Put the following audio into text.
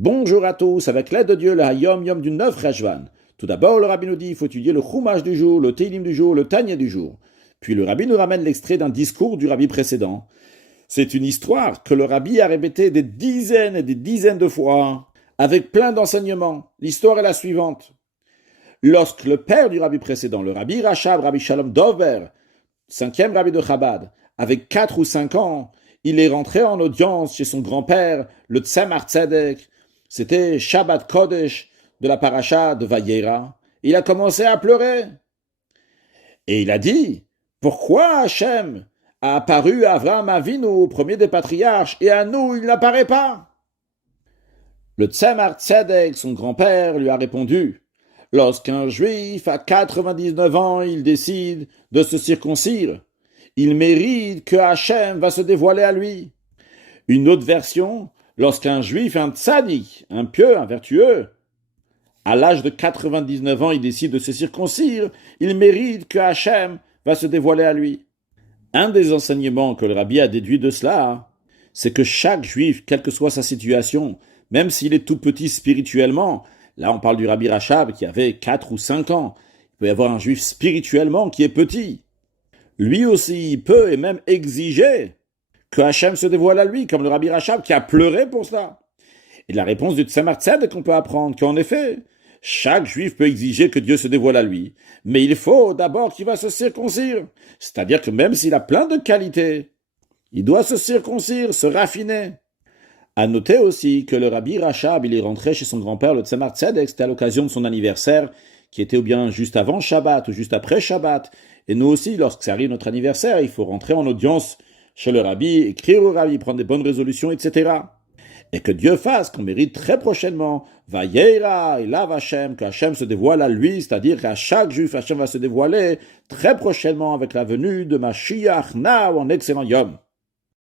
Bonjour à tous, avec l'aide de Dieu, le Hayom Yom du 9 Rejvan. Tout d'abord, le rabbi nous dit qu'il faut étudier le Chumash du jour, le Teilim du jour, le Tanya du jour. Puis le rabbi nous ramène l'extrait d'un discours du rabbi précédent. C'est une histoire que le rabbi a répétée des dizaines et des dizaines de fois, avec plein d'enseignements. L'histoire est la suivante. Lorsque le père du rabbi précédent, le rabbi Rachab, rabbi Shalom Dover, cinquième rabbi de Chabad, avec 4 ou 5 ans, il est rentré en audience chez son grand-père, le Tzemar Tzedek. C'était Shabbat Kodesh de la paracha de Vayera. Il a commencé à pleurer. Et il a dit, pourquoi Hachem a apparu à Avraham Avinu, premier des patriarches, et à nous, il n'apparaît pas? Le Tzemar Tzedek, son grand-père, lui a répondu, lorsqu'un juif a 99 ans, il décide de se circoncire. Il mérite que Hachem va se dévoiler à lui. Une autre version, lorsqu'un juif, un tzaddik, un pieux, un vertueux, à l'âge de 99 ans, il décide de se circoncire, il mérite que Hachem va se dévoiler à lui. Un des enseignements que le rabbi a déduit de cela, c'est que chaque juif, quelle que soit sa situation, même s'il est tout petit spirituellement, là on parle du rabbi Rachab qui avait 4 ou 5 ans, il peut y avoir un juif spirituellement qui est petit. Lui aussi, il peut et même exiger que Hachem se dévoile à lui, comme le rabbi Rachab qui a pleuré pour cela. Et la réponse du Tzemar Tzedek qu'on peut apprendre qu'en effet, chaque juif peut exiger que Dieu se dévoile à lui, mais il faut d'abord qu'il va se circoncire. C'est-à-dire que même s'il a plein de qualités, il doit se circoncire, se raffiner. À noter aussi que le rabbi Rachab, il est rentré chez son grand-père, le Tzemar Tzedek, c'était à l'occasion de son anniversaire, qui était ou bien juste avant Shabbat ou juste après Shabbat. Et nous aussi, lorsque ça arrive notre anniversaire, il faut rentrer en audience chez le rabbi, écrire au rabbi, prendre des bonnes résolutions, etc. Et que Dieu fasse qu'on mérite très prochainement, Vayera, et là Hachem, que Hachem se dévoile à lui, c'est-à-dire qu'à chaque juif, Hachem va se dévoiler très prochainement avec la venue de Mashiach, now, en excellent Yom.